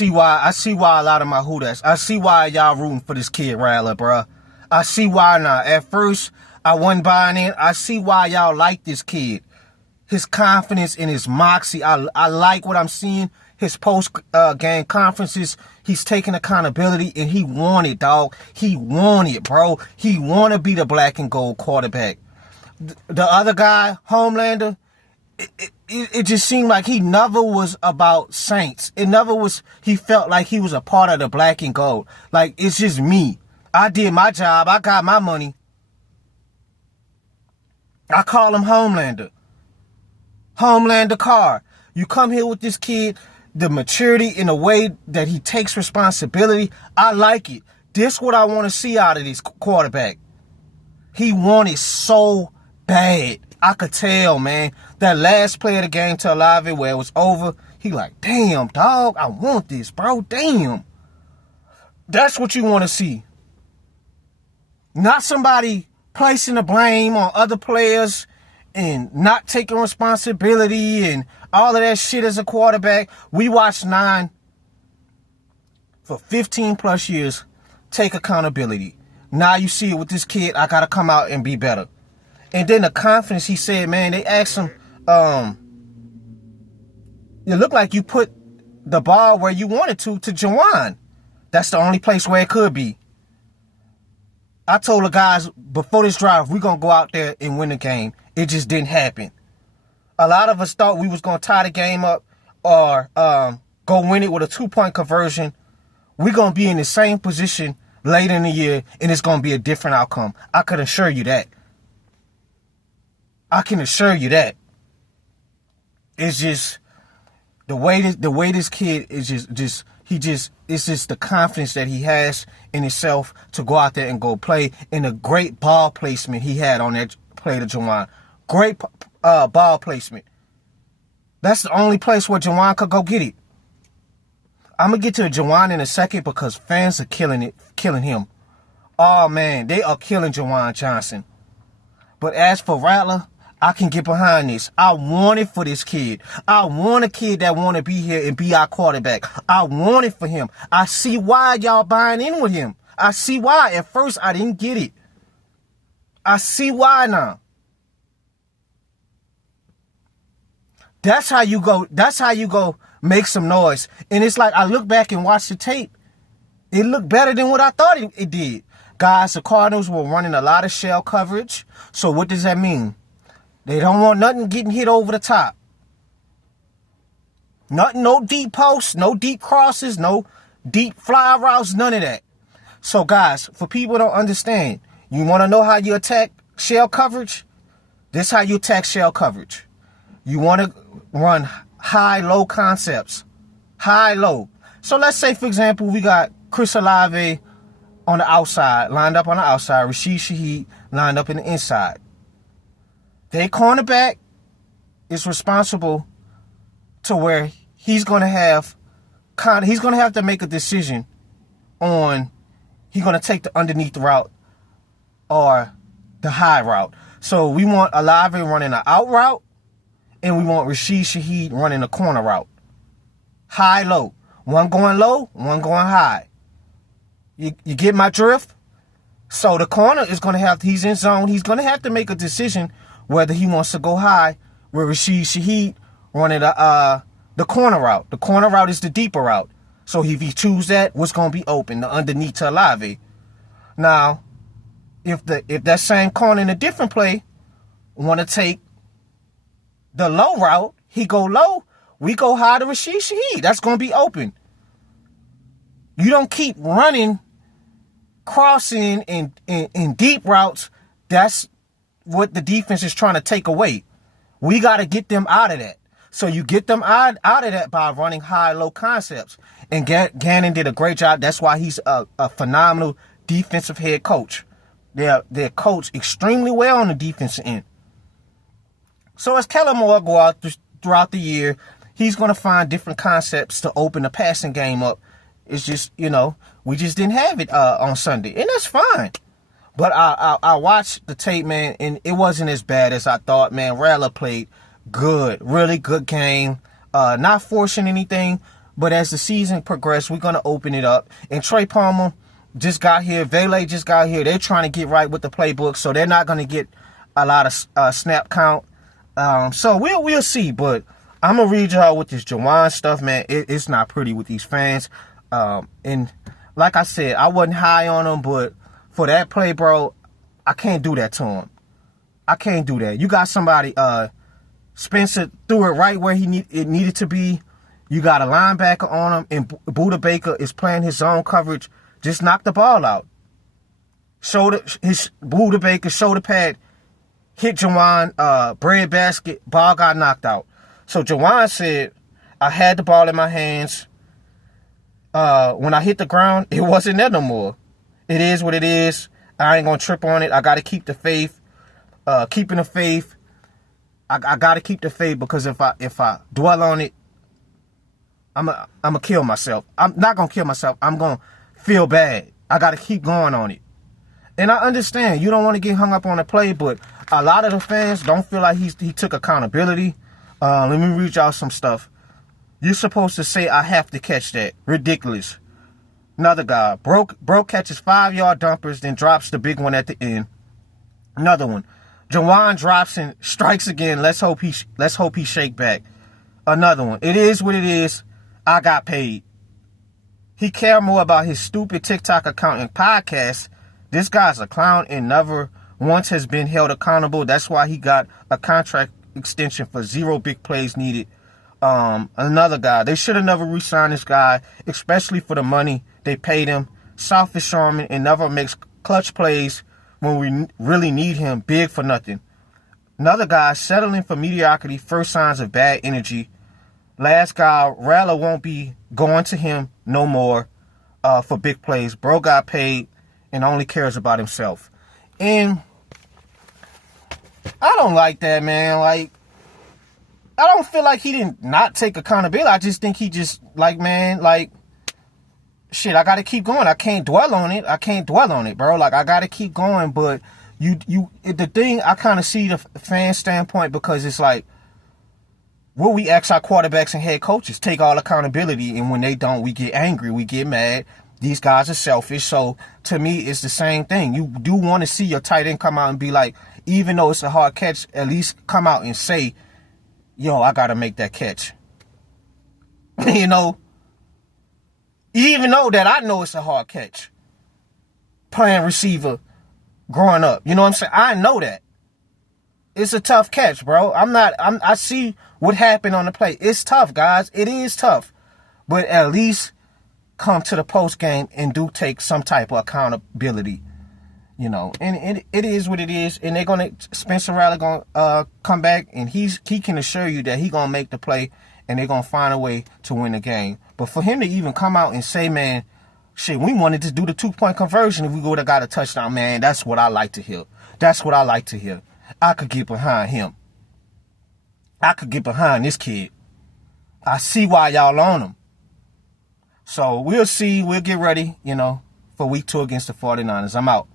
I see why a lot of my hooters, I see why y'all rooting for this kid Rattler, bruh. I see why now. At first, I wasn't buying in. I see why y'all like this kid. His confidence and his moxie. I like what I'm seeing. His post-game conferences, he's taking accountability, and he want it, dog. He want it, bro. He want to be the black and gold quarterback. The other guy, Homelander, it just seemed like he never was about Saints. It never was, he felt like he was a part of the black and gold. Like, it's just me. I did my job. I got my money. I call him Homelander. Homelander Carr. You come here with this kid, the maturity in the way that he takes responsibility. I like it. This what I want to see out of this quarterback. He wanted so bad. I could tell, man. That last play of the game to Olave where it was over, he like, damn, dog, I want this, bro. Damn. That's what you want to see. Not somebody placing the blame on other players and not taking responsibility and all of that shit as a quarterback. We watched 9 for 15 plus years take accountability. Now you see it with this kid. I got to come out and be better. And then the confidence, he said, man, they asked him, you look like you put the ball where you wanted to Juwuan. That's the only place where it could be. I told the guys before this drive, we're going to go out there and win the game. It just didn't happen. A lot of us thought we was going to tie the game up or go win it with a 2-point conversion. We're going to be in the same position later in the year, and it's going to be a different outcome. I can assure you that. I can assure you that. It's just the way this kid is it's just the confidence that he has in himself to go out there and go play, and the great ball placement he had on that play to Juwuan. Great ball placement. That's the only place where Juwuan could go get it. I'm going to get to Juwuan in a second because fans are killing him. Oh, man, they are killing Juwuan Johnson. But as for Rattler, I can get behind this. I want it for this kid. I want a kid that want to be here and be our quarterback. I want it for him. I see why y'all buying in with him. I see why. At first, I didn't get it. I see why now. That's how you go. That's how you go make some noise. And it's like I look back and watch the tape. It looked better than what I thought it did. Guys, the Cardinals were running a lot of shell coverage. So what does that mean? They don't want nothing getting hit over the top. Nothing, no deep posts, no deep crosses, no deep fly routes, none of that. So guys, for people who don't understand, you want to know how you attack shell coverage? This is how you attack shell coverage. You want to run high-low concepts. High-low. So let's say, for example, we got Chris Olave on the outside, lined up on the outside. Rashid Shaheed lined up in the inside. Their cornerback is responsible to where he's going to have to make a decision on he's going to take the underneath route or the high route. So we want Olave running an out route, and we want Rashid Shaheed running a corner route. High-low. One going low, one going high. You get my drift? So the corner is going to have, he's in zone, he's going to have to make a decision whether he wants to go high with Rashid Shaheed running the corner route. The corner route is the deeper route. So if he chooses that, what's going to be open? The underneath to Olave. Now, if that same corner in a different play want to take the low route, he go low, we go high to Rashid Shaheed. That's going to be open. You don't keep running, crossing in deep routes. That's what the defense is trying to take away. We got to get them out of that. So you get them out of that by running high-low concepts. And Gannon did a great job. That's why he's a phenomenal defensive head coach. They're coached extremely well on the defensive end. So as Kellen go out throughout the year, he's going to find different concepts to open the passing game up. It's just, we just didn't have it on Sunday. And that's fine. But I watched the tape, man, and it wasn't as bad as I thought, man. Rattler played good, really good game. Not forcing anything, But as the season progresses, we're going to open it up. And Trey Palmer just got here. Vele just got here. They're trying to get right with the playbook, so they're not going to get a lot of snap count. So we'll see. But I'm going to read y'all with this Juwuan stuff, man. It's not pretty with these fans. And like I said, I wasn't high on him, but for that play, bro, I can't do that to him. I can't do that. You got somebody, Spencer threw it right where it needed to be. You got a linebacker on him, and Buda Baker is playing his zone coverage. Just knock the ball out. Buda Baker shoulder pad hit Juwuan, bread basket, ball got knocked out. So Juwuan said, I had the ball in my hands. When I hit the ground, it wasn't there no more. It is what it is. I ain't gonna trip on it. I gotta keep the faith. Keeping the faith. I gotta keep the faith, because if I dwell on it, I'm gonna kill myself. I'm not gonna kill myself. I'm gonna feel bad. I gotta keep going on it. And I understand you don't want to get hung up on the play, but a lot of the fans don't feel like he took accountability. Let me read y'all some stuff. You're supposed to say, I have to catch that. Ridiculous. Another guy. Broke catches 5-yard dumpers, then drops the big one at the end. Another one. Juwuan drops and strikes again. Let's hope he shake back. Another one. It is what it is. I got paid. He cared more about his stupid TikTok account and podcast. This guy's a clown and never once has been held accountable. That's why he got a contract extension for 0 big plays needed. Another guy. They should have never re-signed this guy, especially for the money they paid him. Selfish Sharman and never makes clutch plays when we really need him. Big for nothing. Another guy settling for mediocrity. First signs of bad energy. Last guy, Rattler won't be going to him no more for big plays. Bro got paid and only cares about himself. And I don't like that, man. Like, I don't feel like he didn't not take accountability. I just think he just, like, man, like, shit, I got to keep going. I can't dwell on it, bro. Like, I got to keep going. But the thing, I kind of see the fan standpoint, because it's like, will we ask our quarterbacks and head coaches take all accountability, and when they don't, we get angry, we get mad. These guys are selfish. So to me, it's the same thing. You do want to see your tight end come out and be like, even though it's a hard catch, at least come out and say, yo, I got to make that catch. You know, even though that I know it's a hard catch, playing receiver growing up, you know what I'm saying? I know that. It's a tough catch, bro. I see what happened on the play. It's tough, guys. It is tough. But at least come to the post game and do take some type of accountability. You know, and it is what it is. And Spencer Rattler gonna come back, and he can assure you that he gonna make the play, and they're gonna find a way to win the game. But for him to even come out and say, man, shit, we wanted to do the 2-point conversion if we would have got a touchdown, man, that's what I like to hear. That's what I like to hear. I could get behind him. I could get behind this kid. I see why y'all on him. So we'll see. We'll get ready, you know, for week 2 against the 49ers. I'm out.